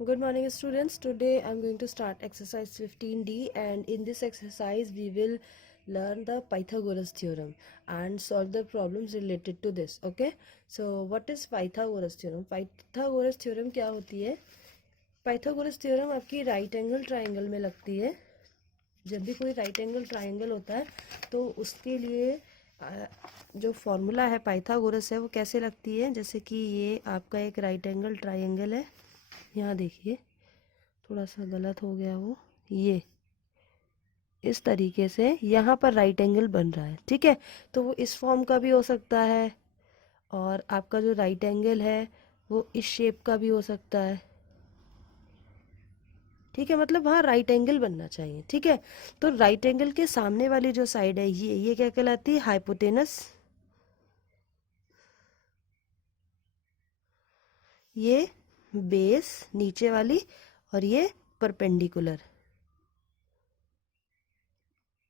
Good morning, students. Today I'm going to start exercise 15D, and in this exercise we will learn the Pythagoras theorem and solve the problems related to this. Okay, so what is Pythagoras theorem? Pythagoras theorem क्या होती है? Pythagoras theorem आपकी right angle triangle में लगती है. जब भी कोई राइट एंगल ट्राइंगल होता है तो उसके लिए जो फॉर्मूला है पाइथागोरस है वो कैसे लगती है. जैसे कि ये आपका एक राइट एंगल ट्राइंगल है. यहाँ देखिए थोड़ा सा गलत हो गया वो. ये इस तरीके से यहाँ पर राइट एंगल बन रहा है. ठीक है, तो वो इस फॉर्म का भी हो सकता है और आपका जो राइट एंगल है वो इस शेप का भी हो सकता है. ठीक है, मतलब वहाँ राइट एंगल बनना चाहिए. ठीक है, तो राइट एंगल के सामने वाली जो साइड है ये क्या कहलाती है? हाइपोटेनस. ये बेस नीचे वाली और ये परपेंडिकुलर.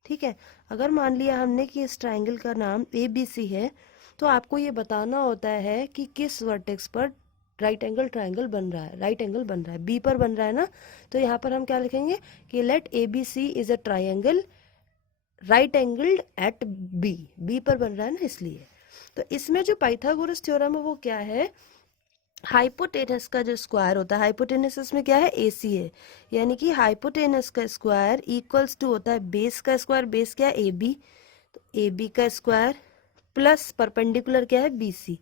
ठीक है, अगर मान लिया हमने कि इस ट्राइंगल का नाम ABC है तो आपको ये बताना होता है कि किस वर्टेक्स पर राइट एंगल ट्राइंगल बन रहा है. राइट एंगल बन रहा है बी पर बन रहा है ना, तो यहाँ पर हम क्या लिखेंगे कि let ABC is a triangle right angled at B पर बन रहा है ना, इसलिए. तो इसमें जो पाइथागोरस थ्योरम है वो क्या है? हाइपोटेनस का जो स्क्वायर होता है, हाइपोटेनस इसमें क्या है? AC है. यानी कि हाइपोटेनस का स्क्वायर इक्वल्स टू होता है बेस का स्क्वायर. बेस क्या है? AB. तो AB का स्क्वायर प्लस परपेंडिकुलर क्या है? BC.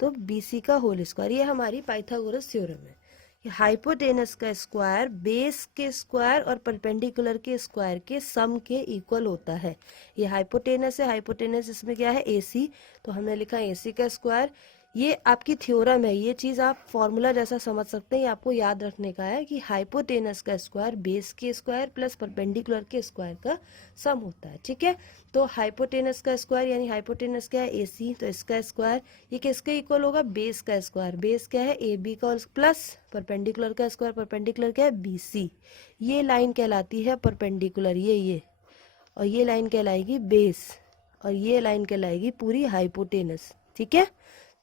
तो BC का होल स्क्वायर. ये हमारी पाइथागोरस थ्योरम है. ये हाइपोटेनस का स्क्वायर बेस के स्क्वायर और परपेंडिकुलर के स्क्वायर के सम के इक्वल होता है. ये हाइपोटेनस है. हाइपोटेनस इसमें क्या है? AC. तो हमने लिखा AC का स्क्वायर. ये आपकी थ्योरम है. ये चीज़ आप फॉर्मूला जैसा समझ सकते हैं. ये आपको याद रखने का है कि हाइपोटेनस का स्क्वायर बेस के स्क्वायर प्लस परपेंडिकुलर के स्क्वायर का सम होता है. ठीक है, तो हाइपोटेनस का स्क्वायर यानी हाइपोटेनस क्या है? AC. तो इसका स्क्वायर ये किसके इक्वल होगा? बेस का स्क्वायर. बेस क्या है? AB का और प्लस परपेंडिकुलर का स्क्वायर. परपेंडिकुलर क्या है? BC. ये लाइन कहलाती है परपेंडिकुलर. ये और ये लाइन कहलाएगी बेस और ये लाइन कहलाएगी पूरी हाइपोटेनस. ठीक है,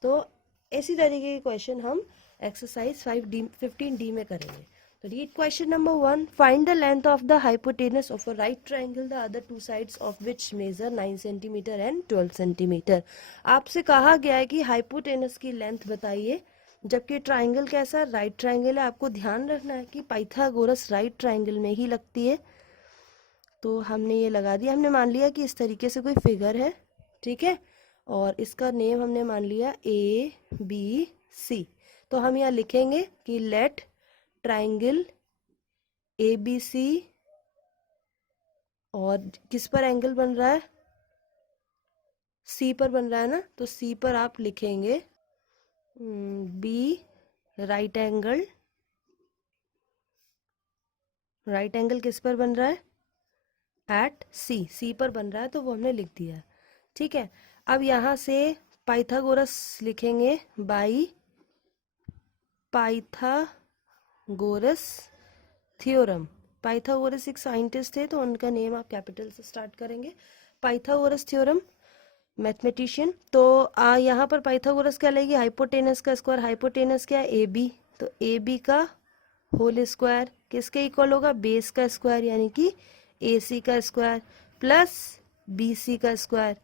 तो इसी तरीके के क्वेश्चन हम एक्सरसाइज 15D में करेंगे. तो read question number 1. Find the length of the hypotenuse of a right triangle the other two sides of which measure 9 centimetre and 12 centimetre. आपसे कहा गया है कि हाइपोटेनस की लेंथ बताइए, जबकि ट्राइंगल कैसा? राइट ट्राइंगल है. आपको ध्यान रखना है कि पाइथागोरस राइट ट्राइंगल में ही लगती है. तो हमने ये लगा दिया. हमने मान लिया कि इस तरीके से कोई फिगर है. ठीक है, और इसका नेम हमने मान लिया ABC. तो हम यहाँ लिखेंगे कि लेट ट्राइंगल ABC और किस पर एंगल बन रहा है? C पर बन रहा है ना, तो C पर आप लिखेंगे B right angle. Right angle किस पर बन रहा है? एट C पर बन रहा है, तो वो हमने लिख दिया. ठीक है, अब यहाँ से पाइथागोरस लिखेंगे बाई पाइथागोरस थ्योरम. पाइथागोरस एक साइंटिस्ट थे तो उनका नेम आप कैपिटल से स्टार्ट करेंगे. Pythagoras theorem mathematician. तो यहाँ पर पाइथागोरस क्या लेगी? हाइपोटेनस का स्क्वायर. हाइपोटेनस क्या है? AB. तो AB का होल स्क्वायर किसके इक्वल होगा? बेस का स्क्वायर यानी कि AC का स्क्वायर प्लस BC का स्क्वायर.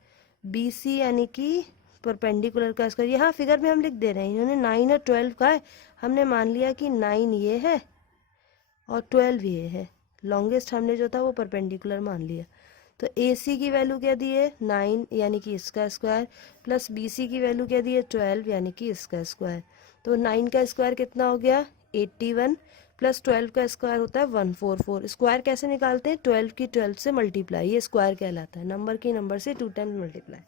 BC यानी कि परपेंडिकुलर का स्क्वायर. यहाँ फिगर में हम लिख दे रहे हैं, इन्होंने 9 और 12 का है. हमने मान लिया कि 9 ये है और 12 ये है. लॉन्गेस्ट हमने जो था वो परपेंडिकुलर मान लिया. तो AC की वैल्यू क्या दी है? 9 यानी कि इसका स्क्वायर प्लस BC की वैल्यू क्या दी है? 12 यानी कि इसका स्क्वायर. तो 9 का स्क्वायर कितना हो गया? 81 प्लस 12 का स्क्वायर होता है 144. स्क्वायर कैसे निकालते हैं? 12 की 12 से मल्टीप्लाई. ये स्क्वायर कहलाता है. नंबर की नंबर से 2 टाइम्स मल्टीप्लाई.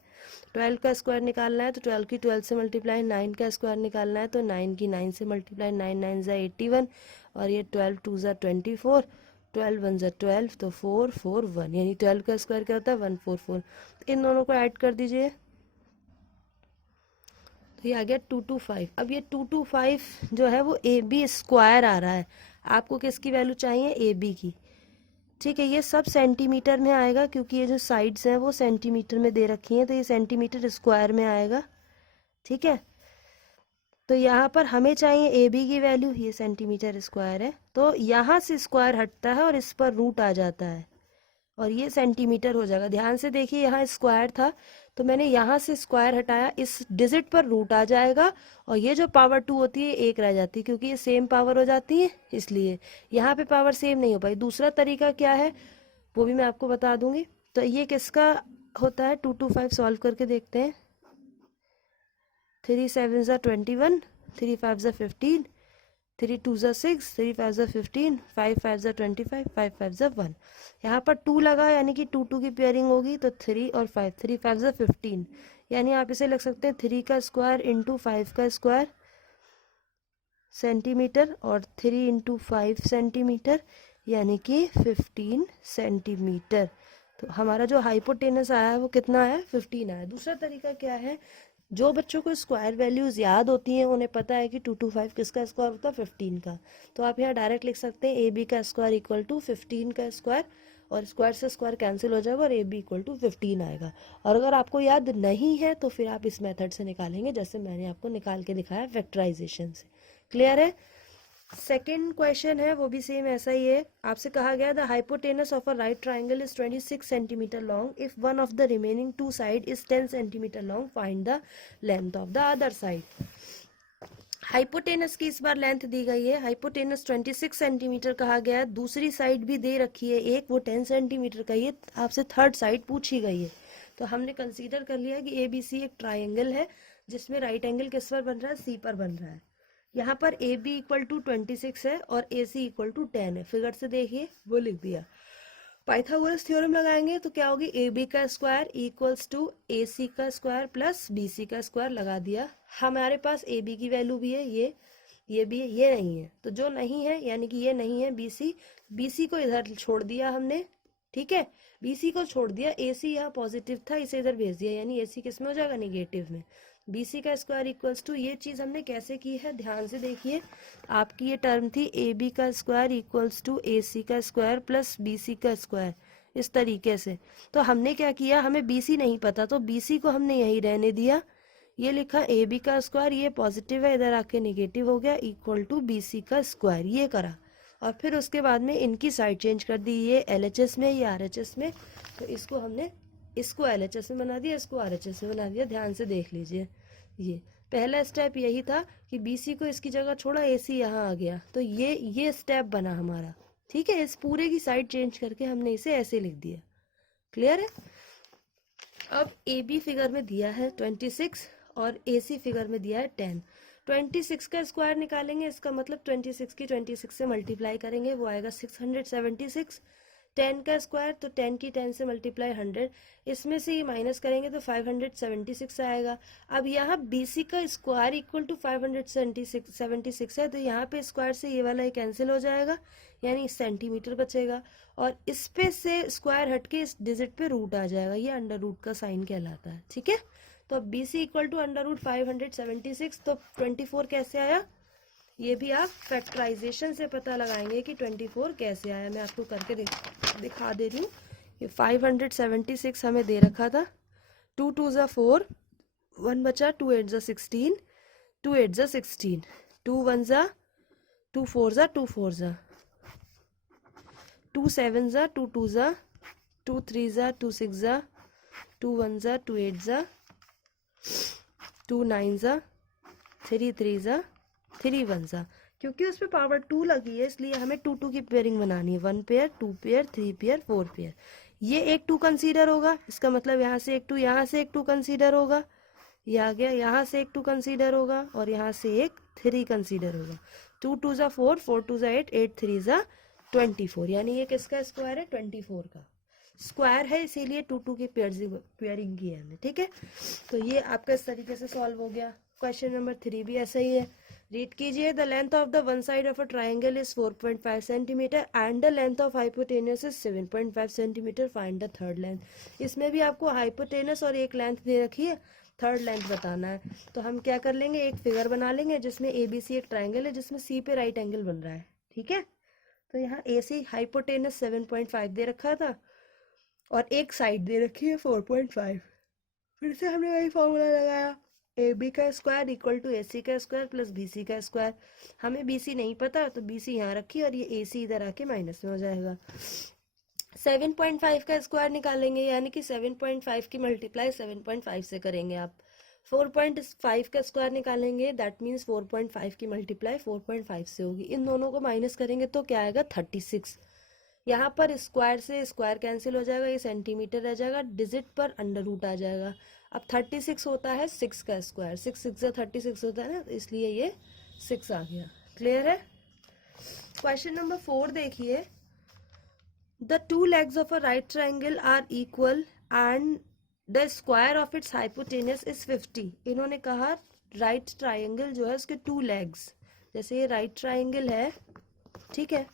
12 का स्क्वायर निकालना है तो 12 की 12 से मल्टीप्लाई. 9 का स्क्वायर निकालना है तो 9 की 9 से मल्टीप्लाई. 9 9 ज़ा 81 और ये 12 2 ज़ा 24. 12 1 ज़ा 12 तो 4 4 1 यानी 12 का स्क्वायर क्या होता है? 144. इन दोनों को ऐड कर दीजिए तो ये आ गया 225. अब ये 225 जो है वो AB स्क्वायर आ रहा है. आपको किसकी वैल्यू चाहिए? AB की. ठीक है, ये सब सेंटीमीटर में आएगा क्योंकि ये जो साइड्स हैं वो सेंटीमीटर में दे रखी हैं, तो ये सेंटीमीटर स्क्वायर में आएगा. ठीक है, तो यहाँ पर हमें चाहिए ए बी की वैल्यू, ये सेंटीमीटर स्क्वायर है, तो यहाँ से स्क्वायर हटता है और इस पर रूट आ जाता है और ये सेंटीमीटर हो जाएगा। ध्यान से देखिए, यहाँ स्क्वायर था तो मैंने यहाँ से स्क्वायर हटाया, इस डिजिट पर रूट आ जाएगा और ये जो पावर 2 होती है एक रह जाती है, क्योंकि ये सेम पावर हो जाती है इसलिए। यहाँ पे पावर सेम नहीं हो पाई। दूसरा तरीका क्या है वो भी मैं आपको बता दूंगी। तो ये किसका होता है, 2 to 5 सॉल्व करके देखते हैं। 3 7 21, 3 5 15, 3 2 6, 3 5 15, 5 5 25, 5 5 1। यहाँ पर 2 लगा यानी कि 2 2 की पेयरिंग होगी, तो 3 और 5, 3 5 15, यानी आप इसे लिख सकते हैं 3 का स्क्वायर इंटू 5 का स्क्वायर सेंटीमीटर और 3 इंटू 5 सेंटीमीटर, यानी कि 15 सेंटीमीटर। तो हमारा जो हाइपोटेनस आया है वो कितना है, 15 आया। दूसरा तरीका क्या है, जो बच्चों को स्क्वायर वैल्यूज याद होती हैं उन्हें पता है कि 2 to 5 किसका स्क्वायर होता है, 15 का। तो आप यहाँ डायरेक्ट लिख सकते हैं ए बी का स्क्वायर इक्वल टू 15 का स्क्वायर, और स्क्वायर से स्क्वायर कैंसिल हो जाएगा और ए बी इक्वल टू 15 आएगा। और अगर आपको याद नहीं है तो फिर आप इस मेथड से निकालेंगे, जैसे मैंने आपको निकाल के दिखाया फैक्टराइजेशन से। क्लियर है। सेकेंड क्वेश्चन है वो भी सेम ऐसा ही है। आपसे कहा गया the hypotenuse of a right triangle is 26 centimetre long if one of the remaining to side is 10 centimetre long, find the length of the other side. Hypotenuse की इस बार लेंथ दी गई है, हाइपोटेनस 26 सेंटीमीटर कहा गया है, दूसरी साइड भी दे रखी है एक, वो 10 सेंटीमीटर का, ये आपसे थर्ड साइड पूछी गई है। तो हमने कंसीडर कर लिया कि ए बी सी एक ट्राइंगल है जिसमें राइट एंगल किस पर बन रहा है, सी पर बन रहा है। यहाँ पर ए बी इक्वल टू 26 है और ए सी इक्वल टू 10 है, फिगर से देखिए वो लिख दिया। पाइथागोरस थ्योरम लगाएंगे तो क्या होगी, ए बी का स्क्वायर इक्वल्स टू ए सी का स्क्वायर प्लस बी सी का स्क्वायर लगा दिया। हमारे पास ए बी की वैल्यू भी है, ये भी है, ये नहीं है, तो जो नहीं है यानी कि ये नहीं है बी सी को इधर छोड़ दिया हमने, ठीक है, बी सी को छोड़ दिया, ए सी यहाँ पॉजिटिव था इसे इधर भेज दिया, यानी ए सी किस में हो जाएगा, निगेटिव में। बी सी का स्क्वायर इक्वल्स टू, ये चीज हमने कैसे की है ध्यान से देखिए, आपकी ये टर्म थी ए बी का स्क्वायर इक्वल्स टू ए सी का स्क्वायर प्लस बी सी का स्क्वायर, इस तरीके से। तो हमने क्या किया, हमें बी सी नहीं पता तो बी सी को हमने यही रहने दिया, ये लिखा ए बी का स्क्वायर, ये पॉजिटिव है इधर आके निगेटिव हो गया, इक्वल टू बी सी का स्क्वायर, ये करा। और फिर उसके बाद में इनकी साइड चेंज कर दी, ये एल एच एस में, ये आर एच एस में, तो इसको हमने, इसको एल एच एस में बना दिया, इसको आर एच एस में बना दिया। ध्यान से देख लीजिए, ये पहला स्टेप यही था कि बी सी को इसकी जगह छोड़ा, ए सी यहाँ आ गया, तो ये स्टेप बना हमारा, ठीक है। इस पूरे की साइड चेंज करके हमने इसे ऐसे लिख दिया। क्लियर है। अब ए बी फिगर में दिया है 26 और ए सी फिगर में दिया है 10। 26 का स्क्वायर निकालेंगे, इसका मतलब 26 की 26 से मल्टीप्लाई करेंगे, वो आएगा 676। 10 का स्क्वायर तो 10 की 10 से मल्टीप्लाई 100, इसमें से ये माइनस करेंगे तो 576 आएगा। अब यहाँ बी सी का स्क्वायर इक्वल टू 576 है, तो यहाँ पे स्क्वायर से ये वाला कैंसिल हो जाएगा, यानी सेंटीमीटर बचेगा, और इस पे से स्क्वायर हटके इस डिजिट पे रूट आ जाएगा, ये अंडर रूट का साइन कहलाता है, ठीक है। तो अब B C equal to under root 576, तो 24 कैसे आया, ये भी आप फैक्टराइजेशन से पता लगाएंगे कि 24 कैसे आया। मैं आपको करके दिखा दे रही हूँ। ये 576 हमें दे रखा था, 2 2 ज़ा 4, 1 बचा, 2 8 ज़ा 16, 2 8 ज़ा 16, 2 1 ज़ा 2 4 ज़ा 2 4 ज़ा 2 7 ज़ा 2 2 ज़ा 2 3 ज़ा 2 6 ज़ा 2 1 ज़ा 2 8 ज़ा 2 9 ज़ा 3 3 ज़ा 3 1 ज़ा। क्योंकि उसमें पावर 2 लगी है इसलिए हमें 2 2 की पेयरिंग बनानी है, 1 पेयर 2 पेयर 3 पेयर 4 पेयर। ये एक 2 कंसीडर होगा, इसका मतलब यहाँ से एक 2, यहाँ से एक 2 कंसीडर होगा, ये आ गया, यहाँ से एक 2 कंसीडर होगा और यहाँ से एक 3 कंसीडर होगा। 2 2 ज़ा 4, 4 2 ज़ा 8, 8 3 ज़ा 24, यानी ये किसका स्क्वायर है, 24 का स्क्वायर है, इसीलिए 2 2 की पेयरिंग की है हमने, ठीक है। तो ये आपका इस तरीके से सॉल्व हो गया। क्वेश्चन नंबर 3 भी ऐसा ही है, रीड कीजिए। The length of the one side of a triangle is 4.5 centimetre and the length of hypotenuse is 7.5 centimetre, find the third length. इसमें भी आपको हाइपोटेनस और एक लेंथ दे रखी है, थर्ड लेंथ बताना है। तो हम क्या कर लेंगे, एक फिगर बना लेंगे जिसमें ए बी सी एक ट्राइंगल है जिसमें सी पे राइट एंगल बन रहा है, ठीक है। तो यहाँ ए सी हाइपोटेनस 7.5 दे रखा था और एक साइड दे रखी है 4.5, फिर से हमने वही फॉर्मूला लगाया, ए बी का स्क्वायर इक्वल टू ए सी का स्क्वायर प्लस बी सी का स्क्वायर। हमें बी सी नहीं पता तो बी सी यहाँ रखी और ये ए सी इधर आके माइनस में हो जाएगा। 7.5 का स्क्वायर निकालेंगे, यानी कि 7.5 की मल्टीप्लाई 7.5 से करेंगे आप। 4.5 का स्क्वायर निकालेंगे, दैट मीन्स 4.5 की मल्टीप्लाई 4.5 से होगी। इन दोनों को माइनस करेंगे तो क्या आएगा 36। यहाँ पर स्क्वायर से स्क्वायर कैंसिल हो जाएगा, ये सेंटीमीटर रह जाएगा, डिजिट पर अंडर रूट आ जाएगा। अब 36 होता है 6 का स्क्वायर, 6 6 36 होता है ना, तो इसलिए ये 6 आ गया। क्लियर है। क्वेश्चन नंबर 4 देखिए, the two legs of a right triangle are equal and the square of its hypotenuse is 50। इन्होंने कहा राइट ट्राइंगल जो है उसके टू लेग्स, जैसे ये राइट ट्राइंगल है, ठीक है,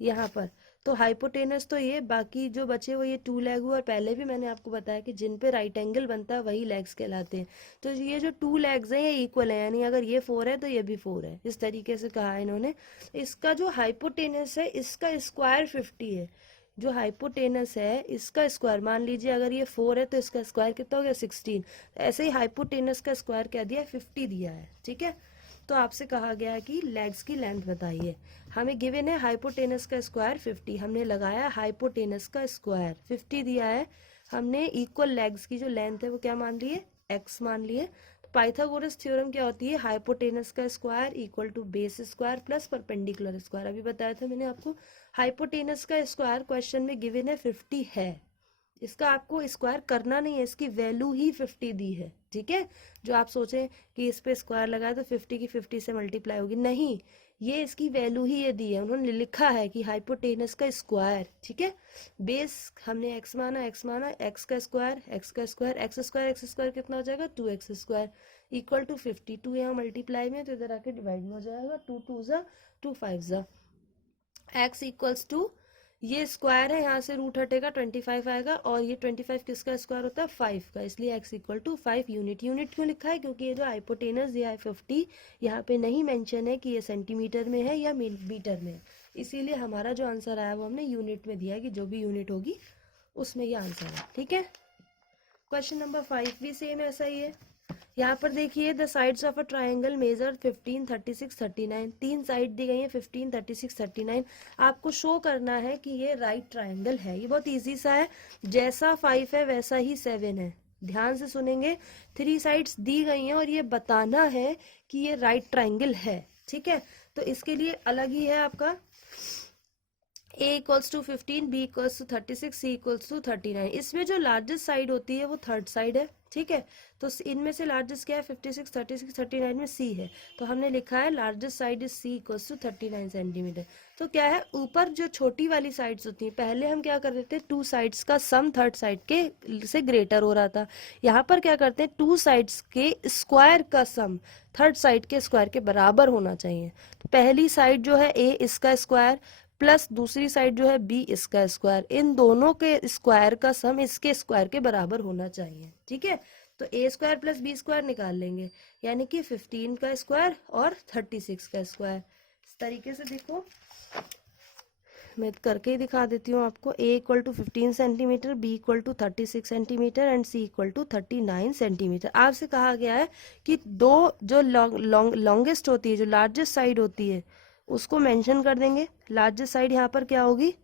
यहाँ पर तो हाइपोटेनस तो ये, बाकी जो बचे वो ये टू लेग हुआ। और पहले भी मैंने आपको बताया कि जिन पे राइट एंगल बनता है वही लेग्स कहलाते हैं। तो ये जो टू लेग्स हैं ये इक्वल है, यानी अगर ये 4 है तो ये भी 4 है, इस तरीके से कहा है इन्होंने। इसका जो हाइपोटेनस है इसका स्क्वायर 50 है। जो हाइपोटेनस है इसका स्क्वायर, मान लीजिए अगर ये 4 है तो इसका स्क्वायर कितना हो गया 16। ऐसे ही हाइपोटेनस का स्क्वायर क्या दिया है 50 दिया है, ठीक है। तो आपसे कहा गया है कि लेग्स की लेंथ बताइए। हमें गिवन है हाइपोटेनस का स्क्वायर 50, हमने लगाया हाइपोटेनस का स्क्वायर 50 दिया है, हमने इक्वल लेग्स की जो लेंथ है वो क्या मान लिए x मान लिए। तो पाइथागोरस थ्योरम क्या होती है, हाइपोटेनस का square equal to base square plus perpendicular square. अभी बताया था मैंने आपको, हाइपोटेनस का स्क्वायर क्वेश्चन में गिवन है 50 है, इसका आपको स्क्वायर करना नहीं है, इसकी वैल्यू ही 50 दी है, ठीक है। जो आप सोचें कि इस पे स्क्वायर लगाए तो 50 की 50 से मल्टीप्लाई होगी, नहीं, ये इसकी वैल्यू ही ये दी है। उन्होंने लिखा है कि हाइपोटेनस का स्क्वायर, ठीक है। बेस हमने एक्स माना, एक्स का स्क्वायर एक्स का स्क्वायर, एक्स स्क्वायर कितना हो जाएगा 2x स्क्वायर इक्वल टू 50। 2 यहाँ मल्टीप्लाई में तो इधर आके डिवाइड में हो जाएगा, 2 2 जा 2 5 जा, एक्स इक्वल्स टू ये स्क्वायर है, यहाँ से रूट हटेगा 25 आएगा, और ये 25 किसका स्क्वायर होता है 5 का, इसलिए x equal to 5 unit. Unit क्यों लिखा है, क्योंकि ये जो हाइपोटेनस दिया है 50, यहाँ पे नहीं मेंशन है कि ये सेंटीमीटर में है या मीटर में है, इसीलिए हमारा जो आंसर आया वो हमने यूनिट में दिया है कि जो भी यूनिट होगी उसमें ये आंसर है, ठीक है। क्वेश्चन नंबर 5 भी सेम ऐसा ही है। यहाँ पर देखिए, the sides of a triangle measure 15 36 39, तीन साइड दी गई है 15 36 39। आपको शो करना है कि ये राइट ट्राइंगल है। ये बहुत इजी सा है, जैसा 5 है वैसा ही 7 है। ध्यान से सुनेंगे, 3 साइड्स दी गई हैं और ये बताना है कि ये राइट ट्राइंगल है, ठीक है। तो इसके लिए अलग ही है आपका, a equals to 15, b equals to 36, c equals to 39। इसमें जो लार्जेस्ट साइड होती है वो थर्ड साइड है, ठीक है। तो इनमें से लार्जेस्ट क्या है 56 36 39 में c है, तो हमने लिखा है largest side is c equals to 39 centimetre. तो क्या है, ऊपर जो छोटी वाली साइड्स होती हैं, पहले हम क्या कर रहे थे, टू साइड्स का सम थर्ड साइड के से ग्रेटर हो रहा था। यहाँ पर क्या करते हैं, टू साइड्स के स्क्वायर का सम थर्ड साइड के स्क्वायर के बराबर होना चाहिए। तो पहली साइड जो है a इसका स्क्वायर प्लस दूसरी साइड जो है बी इसका स्क्वायर, इन दोनों के स्क्वायर का सम इसके स्क्वायर के बराबर होना चाहिए, ठीक है। तो ए स्क्वायर प्लस बी स्क्वायर निकाल लेंगे, यानी कि 15 का स्क्वायर और 36 का स्क्वायर। इस तरीके से देखो, मैं करके ही दिखा देती हूँ आपको। A equal to 15 centimetre, B equal to 36 centimetre and C equal to 39 centimetre. आपसे कहा गया है कि दो जो लॉन्गेस्ट होती है, जो लार्जेस्ट साइड होती है, उसको मेंशन कर देंगे। लार्जेस्ट साइड यहाँ पर क्या होगी,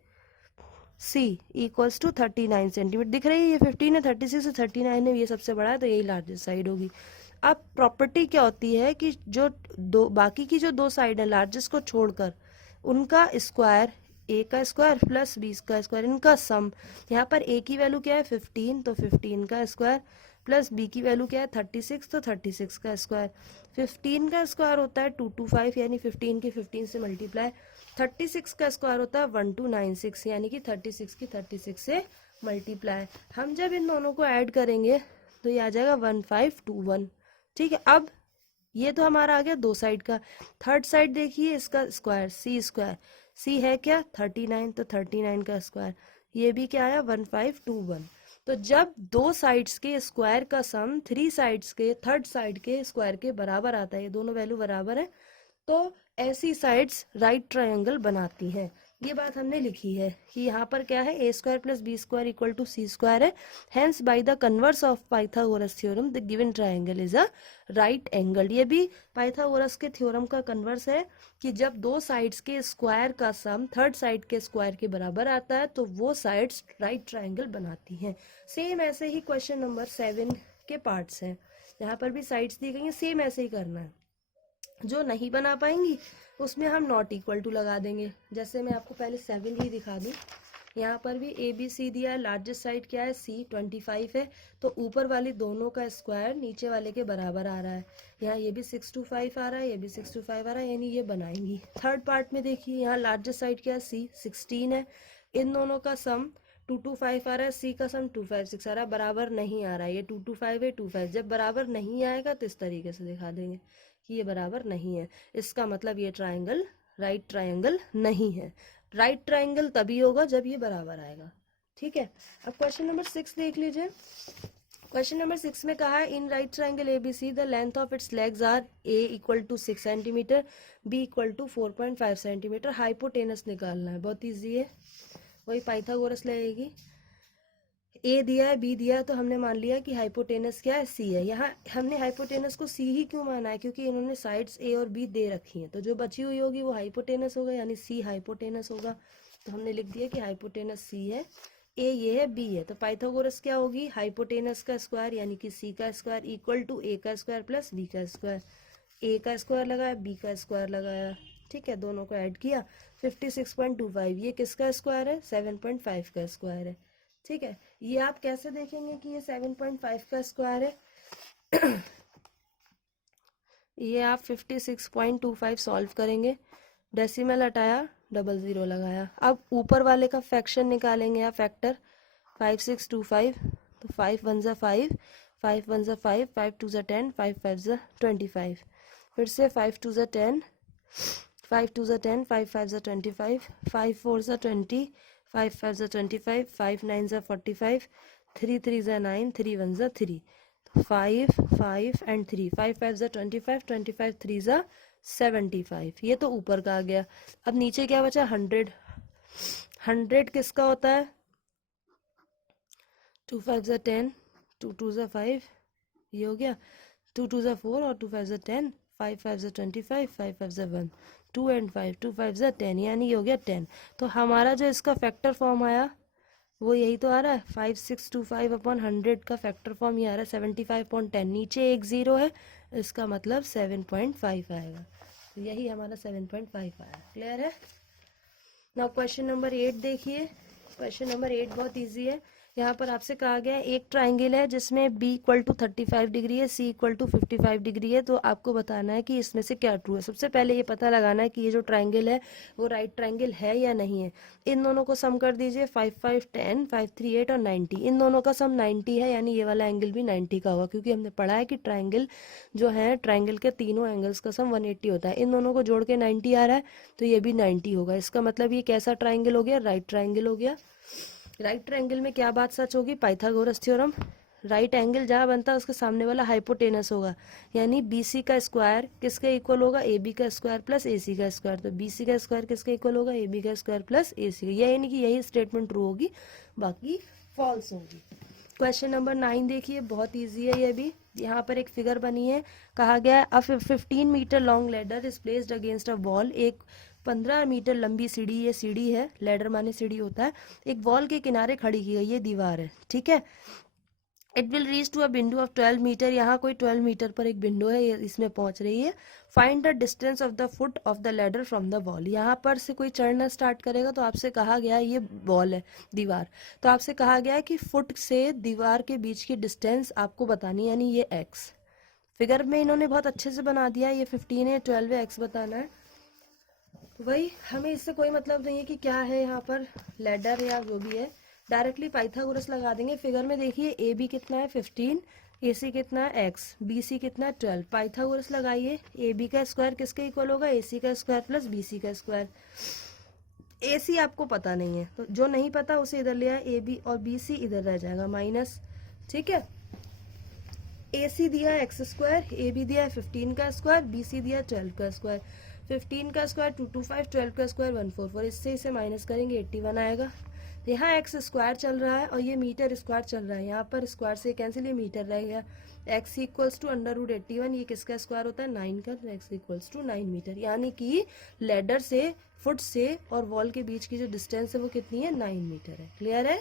C इक्वल्स टू 39 सेंटीमीटर। दिख रही है, ये 15 है, 36 है, 39 है, ये सबसे बड़ा है, तो यही लार्जेस्ट साइड होगी। अब प्रॉपर्टी क्या होती है कि जो दो बाकी की जो दो साइड है लार्जेस्ट को छोड़कर, उनका स्क्वायर a का स्क्वायर प्लस b का स्क्वायर, इनका सम। यहाँ पर a की वैल्यू क्या है 15, तो 15 का स्क्वायर प्लस b की वैल्यू क्या है 36, तो 36 का स्क्वायर। 15 का स्क्वायर होता है 225, यानी 15 की 15 से मल्टीप्लाई। 36 का स्क्वायर होता है 1296, यानी कि 36 की 36 से मल्टीप्लाई। हम जब इन दोनों को ऐड करेंगे तो ये आ जाएगा 1521, ठीक है। अब ये तो हमारा आ गया दो साइड का। थर्ड साइड देखिए, इसका स्क्वायर सी स्क्वायर, सी है क्या 39, तो 39 का स्क्वायर, ये भी क्या आया 1521। तो जब दो साइड्स के स्क्वायर का सम थ्री साइड्स के थर्ड साइड के स्क्वायर के बराबर आता है, ये दोनों वैल्यू बराबर है, तो ऐसी साइड्स राइट ट्रायंगल बनाती हैं। ये बात हमने लिखी है कि यहाँ पर क्या है, A square plus B square equal to C square है। Hence by the converse of Pythagoras theorem the given triangle is a right angle. ये भी पाइथागोरस के थ्योरम का कन्वर्स है कि जब दो साइड्स के स्क्वायर का सम थर्ड साइड के स्क्वायर के बराबर आता है तो वो साइड्स राइट ट्राइंगल बनाती हैं। सेम ऐसे ही क्वेश्चन नंबर 7 के पार्ट्स हैं, यहाँ पर भी साइड्स दी गई हैं, सेम ऐसे ही करना है। जो नहीं बना पाएंगी उसमें हम नॉट इक्वल टू लगा देंगे। जैसे मैं आपको पहले 7 ही दिखा दूं, यहाँ पर भी ए बी सी दिया है, लार्जेस्ट साइड क्या है सी 25 है, तो ऊपर वाली दोनों का स्क्वायर नीचे वाले के बराबर आ रहा है। यहाँ ये भी 6 to 5 आ रहा है, ये भी 6 to 5 आ रहा है, यानी ये बनाएंगी। थर्ड पार्ट में देखिए, यहाँ लार्जेस्ट साइड क्या है सी 16 है, इन दोनों का सम 2 to 5 आ रहा है, सी का सम 2 5 6 आ रहा है, बराबर नहीं आ रहा है, ये 2 to 5 है 2 5। जब बराबर नहीं आएगा तो इस तरीके से दिखा देंगे कि ये बराबर नहीं है, इसका मतलब ये ट्राइंगल राइट ट्राइंगल नहीं है। राइट ट्राइंगल तभी होगा जब ये बराबर आएगा। ठीक है, अब क्वेश्चन नंबर 6 देख लीजिए। क्वेश्चन नंबर 6 में कहा है in right triangle ABC the length of its legs are A equal to 6 centimetre, B equal to 4.5 centimetre, hypotenuse निकालना है। बहुत ईजी है, वही पाइथागोरस लगेगी। ए दिया है बी दिया है, तो हमने मान लिया कि हाइपोटेनस क्या है सी है। यहाँ हमने हाइपोटेनस को सी ही क्यों माना है, क्योंकि इन्होंने साइड्स ए और बी दे रखी हैं, तो जो बची हुई होगी वो हाइपोटेनस होगा, यानी सी हाइपोटेनस होगा। तो हमने लिख दिया कि हाइपोटेनस सी है, ए ये है बी है, तो पाइथागोरस क्या होगी, हाइपोटेनस का स्क्वायर यानी कि सी का स्क्वायर इक्वल टू ए का स्क्वायर प्लस बी का स्क्वायर। ए का स्क्वायर लगाया, बी का स्क्वायर लगाया, ठीक है, दोनों को ऐड किया, 56.25। ये किसका स्क्वायर है, 7.5 का स्क्वायर है। ठीक है, ये आप कैसे देखेंगे कि ये 7.5 का स्क्वायर है ये आप 56.25 सॉल्व करेंगे, डेसिमल हटाया, 00 लगाया। अब ऊपर वाले का फ्रैक्शन निकालेंगे या फैक्टर, 5625, तो 5 1 ज़ा 5, 5 1 ज़ा 5, 5 2 ज़ा 10, 5 5 ज़ा 25। फिर से 5 2 ज़ा 10, 5 2 ज़ा 10, 5 5 ज़ा 25, 5 4 ज़ा 20, 5 5 ज़ा 25, 5 9 ज़ा 45, 3 3 ज़ा 9, 3 1 ज़ा 3, 5 5 एंड 3, 5 5 ज़ा 25, 25 3 ज़ा 75। ये तो ऊपर का आ गया। अब नीचे क्या बचा, 100। 100 किसका होता है, 2 5 ज़ा 10, 2 2 ज़ा 5, ये हो गया, 2 2 ज़ा 4 और 2 5 ज़ा 10, 5 5 ज़ा 25, 5 5 ज़ा 1, 2 एंड 5, 2 5 ज़ा 10, यानी ये हो गया 10। तो हमारा जो इसका फैक्टर फॉर्म आया वो यही तो आ रहा है, 5625 अपॉन 100 का फैक्टर फॉर्म ये आ रहा है 75.10। नीचे एक 0 है, इसका मतलब 7.5 आएगा, तो यही हमारा 7.5 आया। क्लियर है। नाउ क्वेश्चन नंबर 8 देखिए। क्वेश्चन नंबर 8 बहुत इजी है। यहाँ पर आपसे कहा गया है एक ट्राइंगल है जिसमें b इक्वल टू 35 डिग्री है, c इक्वल टू 55 डिग्री है, तो आपको बताना है कि इसमें से क्या ट्रू है। सबसे पहले ये पता लगाना है कि ये जो ट्राइंगल है वो राइट ट्राइंगल है या नहीं है। इन दोनों को सम कर दीजिए, 5 5 10, 5 3 8 और 90। इन दोनों का सम 90 है, यानी ये वाला एंगल भी 90 का होगा, क्योंकि हमने पढ़ा है कि ट्राइंगल जो है, ट्राइंगल के तीनों एंगल्स का सम 180 होता है। इन दोनों को जोड़ के 90 आ रहा है, तो ये भी 90 होगा। इसका मतलब ये कैसा ट्राइंगल हो गया, राइट ट्राइंगल हो गया। राइट ट्रायंगल में क्या बात सच होगी, पाइथागोरस थ्योरम। राइट एंगल जहाँ बनता है उसके सामने वाला हाइपोटेनस होगा, यानी बीसी का स्क्वायर किसके इक्वल होगा, ए बी का स्क्वायर प्लस ए सी का स्क्वायर। तो बीसी का स्क्वायर किसके इक्वल होगा, ए बी का स्क्वायर प्लस ए सी का। यानी कि यही स्टेटमेंट ट्रू होगी, बाकी फॉल्स होगी। क्वेश्चन नंबर 9 देखिए, बहुत ईजी है ये भी। यहाँ पर एक फिगर बनी है, कहा गया है a 15 metre long ladder is placed against a wall. एक 15 मीटर लंबी सीढ़ी, ये सीढ़ी है, लेडर माने सीढ़ी होता है, एक वॉल के किनारे खड़ी की गई, ये दीवार है, ठीक है। It will reach to a बिंदु ऑफ 12 मीटर, यहाँ कोई 12 मीटर पर एक बिंदु है, ये इसमें पहुंच रही है। Find the distance of the foot of the ladder from the wall. यहाँ पर से कोई चढ़ना स्टार्ट करेगा तो आपसे कहा गया है, ये वॉल है, दीवार, तो आपसे कहा गया है कि फुट से दीवार के बीच की डिस्टेंस आपको बतानी है, यानी ये एक्स। फिगर में इन्होंने बहुत अच्छे से बना दिया है, ये 15 है, 12 है, एक्स बताना है। वही, हमें इससे कोई मतलब नहीं है कि क्या है यहाँ पर, लेडर या जो भी है, डायरेक्टली पाइथागोरस लगा देंगे। फिगर में देखिए ए बी कितना है 15, ए सी कितना है एक्स, बी सी कितना है 12। पाइथागोरस लगाइए, ए बी का स्क्वायर किसके इक्वल होगा, ए सी का स्क्वायर प्लस बी सी का स्क्वायर। ए सी आपको पता नहीं है, तो जो नहीं पता उसे इधर ले आए, ए बी और बी सी इधर रह जाएगा माइनस, ठीक है। ए सी दिया है एक्स स्क्वायर, ए बी दिया है 15 का स्क्वायर, बी सी दिया है 12 का स्क्वायर। 15 का स्क्वायर 225, 12 का स्क्वायर 144, इससे इसे माइनस करेंगे 81 आएगा। यहाँ एक्स स्क्वायर चल रहा है और ये मीटर स्क्वायर चल रहा है, यहाँ पर स्क्वायर से कैंसिल, ये मीटर रहेगा। एक्स इक्वल्स टू √81, ये किसका स्क्वायर होता है 9 का, तो एक्स इक्वल्स टू 9 मीटर। यानी कि लेडर से, फुट से और वॉल के बीच की जो डिस्टेंस है वो कितनी है 9 मीटर है। क्लियर है?